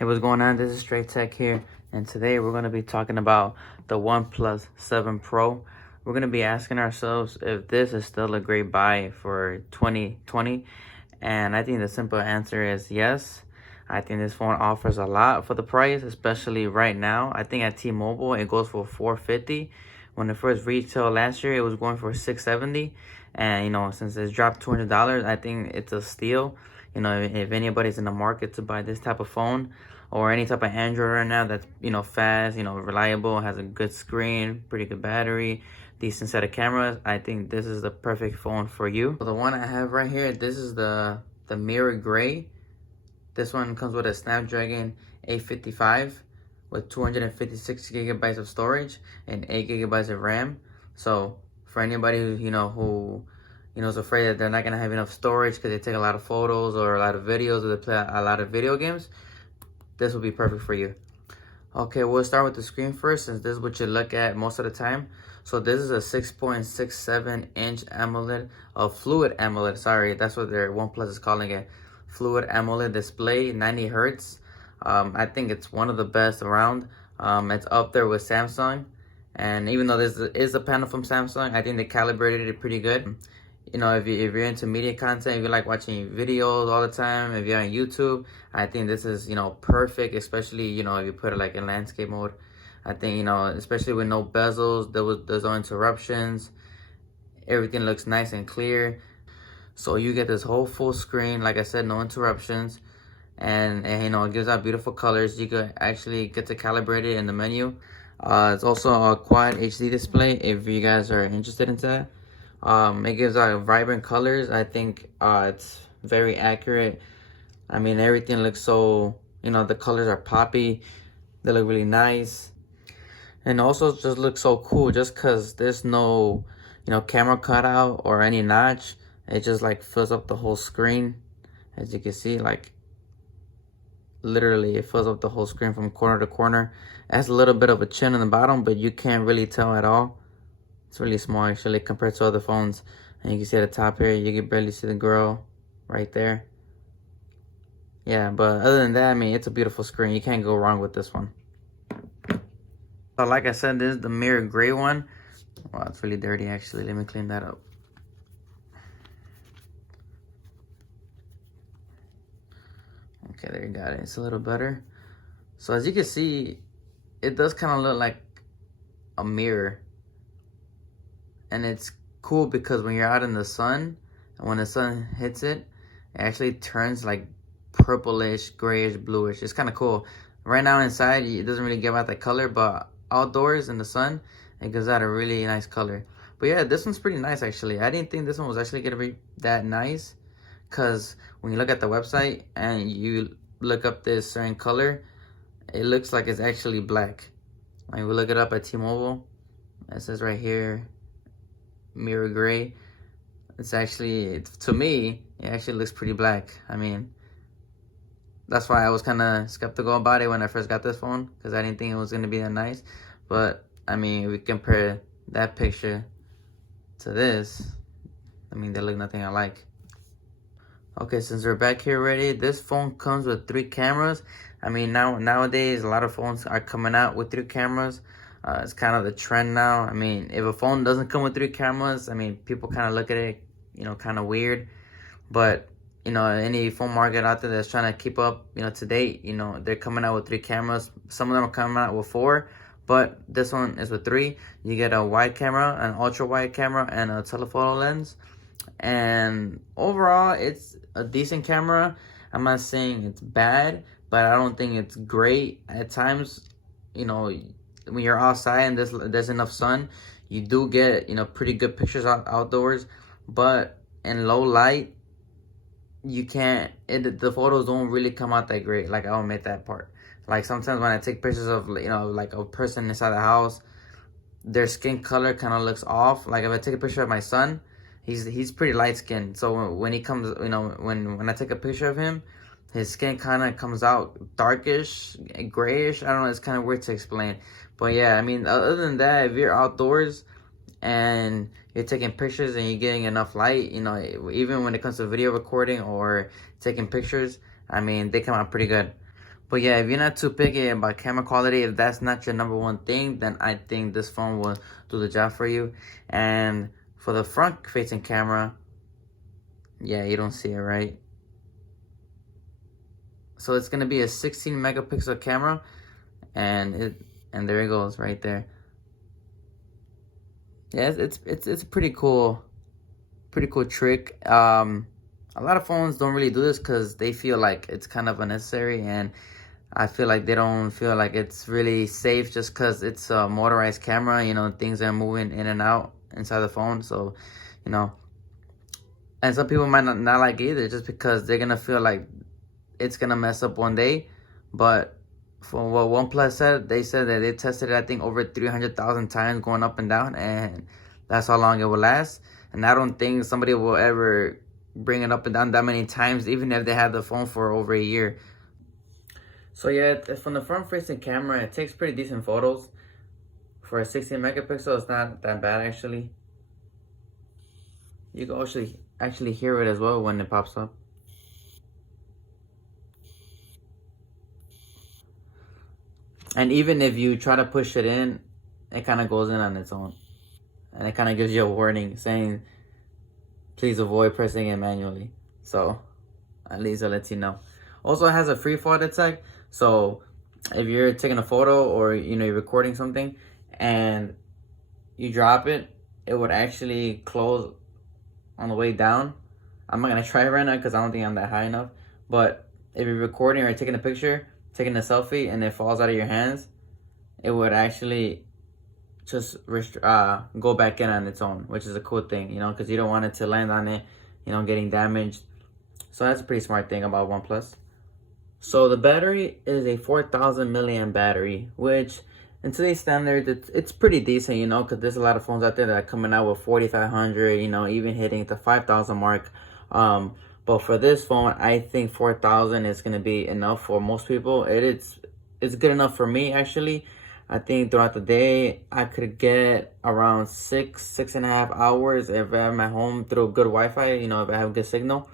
Hey, what's going on? This is Straight Tech here, and today we're going to be talking about the OnePlus 7 Pro. We're going to be asking ourselves if this is still a great buy for 2020, and I think the simple answer is yes. I think this phone offers a lot for the price, especially right now. I think at T-Mobile it goes for $450. When it first retailed last year, it was going for $670, and since it's dropped $200, I think it's a steal. If anybody's in the market to buy this type of phone or any type of Android right now that's, fast, reliable, has a good screen, pretty good battery, decent set of cameras, I think this is the perfect phone for you. So the one I have right here, this is the mirror gray. This one comes with a Snapdragon 855 with 256 gigabytes of storage and 8 gigabytes of RAM. So for anybody who is afraid that they're not gonna have enough storage because they take a lot of photos or a lot of videos or they play a lot of video games, this will be perfect for you. Okay, we'll start with the screen first, since this is what you look at most of the time. So this is a 6.67 inch AMOLED, Fluid AMOLED, sorry, that's what their OnePlus is calling it. Fluid AMOLED display, 90 hertz. I think it's one of the best around. It's up there with Samsung. And even though this is a panel from Samsung, I think they calibrated it pretty good. If you're into media content, if you like watching videos all the time, if you're on YouTube, I think this is, perfect, especially, if you put it like in landscape mode. I think, especially with no bezels, there's no interruptions. Everything looks nice and clear. So you get this whole full screen, like I said, no interruptions. And it gives out beautiful colors. You could actually get to calibrate it in the menu. It's also a quad HD display if you guys are interested in that. It gives out vibrant colors. I think it's very accurate. I mean, everything looks so, the colors are poppy. They look really nice. And also just looks so cool just because there's no, camera cutout or any notch. It just like fills up the whole screen. As you can see, like literally it fills up the whole screen from corner to corner. It has a little bit of a chin in the bottom, but you can't really tell at all. It's really small actually compared to other phones. And you can see at the top here, you can barely see the girl right there. Yeah, but other than that, I mean, it's a beautiful screen. You can't go wrong with this one. So like I said, this is the mirror gray one. Wow, it's really dirty actually. Let me clean that up. Okay, there you got it. It's a little better. So as you can see, it does kind of look like a mirror. And it's cool because when you're out in the sun, and when the sun hits it, it actually turns like purplish, grayish, bluish. It's kind of cool. Right now inside, it doesn't really give out that color, but outdoors in the sun, it gives out a really nice color. But yeah, this one's pretty nice actually. I didn't think this one was actually gonna be that nice, because when you look at the website and you look up this certain color, it looks like it's actually black. When we look it up at T-Mobile, it says right here, mirror gray. It's actually, to me, it actually looks pretty black. I mean, that's why I was kind of skeptical about it when I first got this phone, because I didn't think it was going to be that nice. But I mean, if we compare that picture to this, I mean, they look nothing alike. Okay, since we're back here already, this phone comes with 3 cameras. I mean, nowadays a lot of phones are coming out with 3 cameras. It's kind of the trend now. I mean, if a phone doesn't come with 3 cameras, I mean, people kind of look at it, kind of weird. But, any phone market out there that's trying to keep up, to date, they're coming out with 3 cameras. Some of them are coming out with 4, but this one is with 3. You get a wide camera, an ultra wide camera, and a telephoto lens. And overall, it's a decent camera. I'm not saying it's bad, but I don't think it's great. At times, when you're outside and there's enough sun, you do get pretty good pictures outdoors. But in low light, you can't. The photos don't really come out that great. Like, I'll admit that part. Like, sometimes when I take pictures of like a person inside the house, their skin color kind of looks off. Like, if I take a picture of my son, he's pretty light skinned. So when he comes, when I take a picture of him, his skin kind of comes out darkish, grayish. I don't know, it's kind of weird to explain. But yeah, I mean, other than that, if you're outdoors and you're taking pictures and you're getting enough light, even when it comes to video recording or taking pictures, I mean, they come out pretty good. But yeah, if you're not too picky about camera quality, if that's not your number one thing, then I think this phone will do the job for you. And for the front facing camera, yeah, you don't see it, right? So it's gonna be a 16 megapixel camera, and there it goes right there. Yeah, it's a pretty cool trick. A lot of phones don't really do this because they feel like it's kind of unnecessary, and I feel like they don't feel like it's really safe just because it's a motorized camera. You know, things are moving in and out inside the phone, so you know. And some people might not like it either, just because they're gonna feel like it's gonna mess up one day. But from what OnePlus said, they said that they tested it, I think, over 300,000 times going up and down, and that's how long it will last. And I don't think somebody will ever bring it up and down that many times, even if they had the phone for over a year. So yeah, from the front-facing camera, it takes pretty decent photos. For a 16 megapixel, it's not that bad actually. You can actually hear it as well when it pops up. And even if you try to push it in, it kind of goes in on its own. And it kind of gives you a warning saying, please avoid pressing it manually. So at least it lets you know. Also, it has a free fall detect. So if you're taking a photo, or you're recording something and you drop it, it would actually close on the way down. I'm not gonna try it right now because I don't think I'm that high enough. But if you're recording or taking a picture, taking a selfie, and it falls out of your hands, it would actually just go back in on its own, which is a cool thing, because you don't want it to land on it, getting damaged. So that's a pretty smart thing about OnePlus. So the battery is a 4,000 milliamp battery, which in today's standards, it's pretty decent, because there's a lot of phones out there that are coming out with 4,500, even hitting the 5,000 mark. But for this phone, I think 4,000 is going to be enough for most people. It's good enough for me, actually. I think throughout the day, I could get around 6.5 hours if I'm at home through good Wi-Fi, if I have good signal.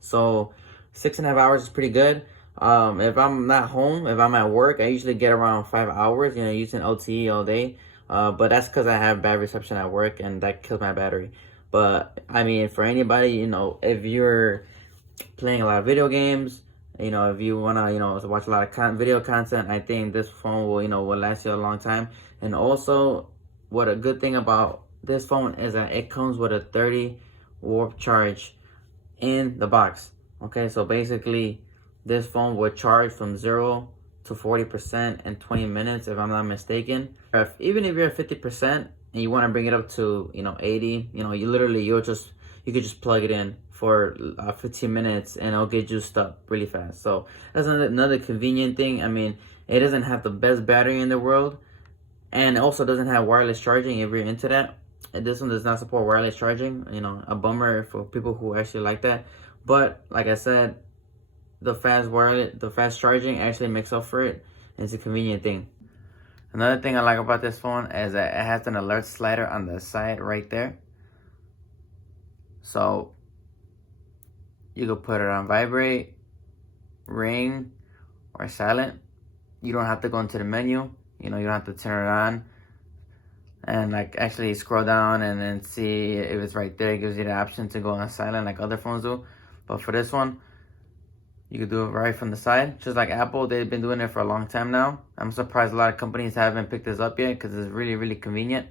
So 6.5 hours is pretty good. If I'm not home, if I'm at work, I usually get around 5 hours, using LTE all day. But that's because I have bad reception at work, and that kills my battery. But I mean, for anybody, if you're playing a lot of video games, if you wanna, watch a lot of video content, I think this phone will last you a long time. And also, what a good thing about this phone is that it comes with a 30 warp charge in the box. Okay, so basically, this phone will charge from 0 to 40% in 20 minutes, if I'm not mistaken. Even if you're at 50% and you want to bring it up to 80, you could just plug it in for 15 minutes and it'll get juiced up really fast. So that's another convenient thing. I mean, it doesn't have the best battery in the world, and it also doesn't have wireless charging if you're into that. And this one does not support wireless charging, a bummer for people who actually like that. But like I said, the fast charging actually makes up for it, and it's a convenient thing. Another thing I like about this phone is that it has an alert slider on the side right there. So you can put it on vibrate, ring, or silent. You don't have to go into the menu. You don't have to turn it on and actually scroll down and then see if it's right there. It gives you the option to go on silent like other phones do. But for this one, you can do it right from the side. Just like Apple, they've been doing it for a long time now. I'm surprised a lot of companies haven't picked this up yet because it's really, really convenient.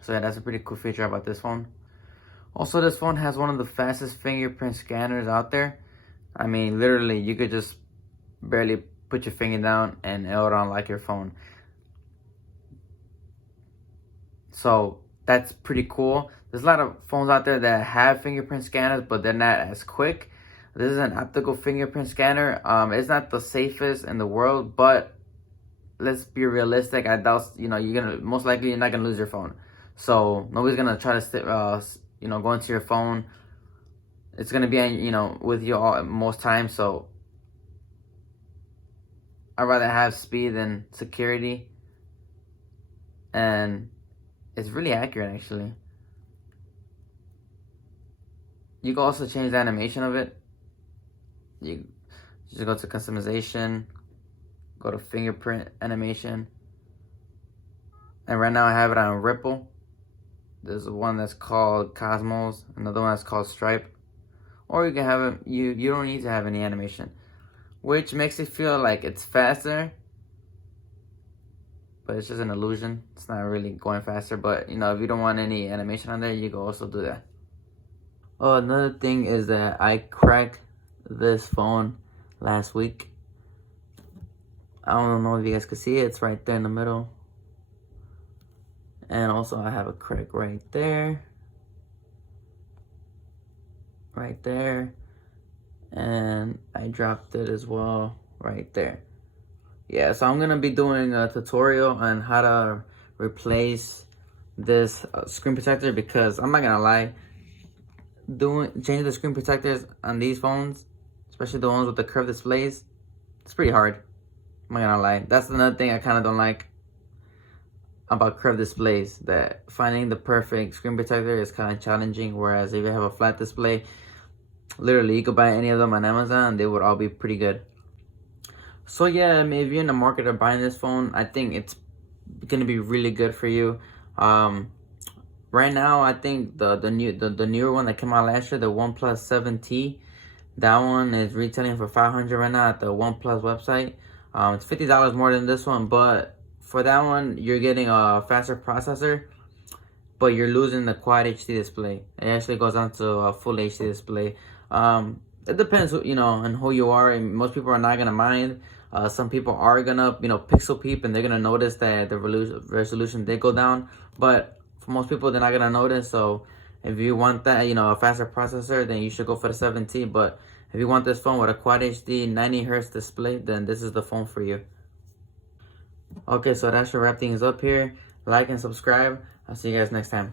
So yeah, that's a pretty cool feature about this phone. Also, this phone has one of the fastest fingerprint scanners out there. I mean, literally, you could just barely put your finger down and it'll unlock your phone. So that's pretty cool. There's a lot of phones out there that have fingerprint scanners, but they're not as quick. This is an optical fingerprint scanner. It's not the safest in the world, but let's be realistic. I doubt, most likely you're not gonna lose your phone. So nobody's gonna try to go into your phone. It's gonna be, with you all most times. So I'd rather have speed than security. And it's really accurate, actually. You can also change the animation of it. You just go to customization, Go to fingerprint animation. And right now I have it on Ripple. There's one that's called Cosmos, another one that's called Stripe. Or you can have it, you don't need to have any animation, which makes it feel like it's faster, but it's just an illusion. It's not really going faster, but you know, if you don't want any animation on there, you can also do that. Oh, another thing is that I cracked this phone last week. I don't know if you guys can see it. It's right there in the middle. And also I have a crack right there. Right there. And I dropped it as well right there. Yeah, so I'm gonna be doing a tutorial on how to replace this screen protector, because I'm not gonna lie, changing the screen protectors on these phones, especially the ones with the curved displays, it's pretty hard. I'm not gonna lie. That's another thing I kind of don't like about curved displays, that finding the perfect screen protector is kind of challenging. Whereas if you have a flat display, literally you could buy any of them on Amazon, they would all be pretty good. So yeah, I mean, if you're in the market of buying this phone, I think it's gonna be really good for you. Right now, I think the newer one that came out last year, the OnePlus 7T, that one is retailing for $500 right now at the OnePlus website. It's $50 more than this one, but for that one, you're getting a faster processor, but you're losing the quad HD display. It actually goes on to a full HD display. It depends, you know, on who you are. And most people are not gonna mind. Some people are gonna, you know, pixel peep, and they're gonna notice that the resolution did go down. But for most people, they're not gonna notice. So if you want that, you know, a faster processor, then you should go for the 7T. But if you want this phone with a quad HD 90Hz display, then this is the phone for you. Okay, so that should wrap things up here. Like and subscribe. I'll see you guys next time.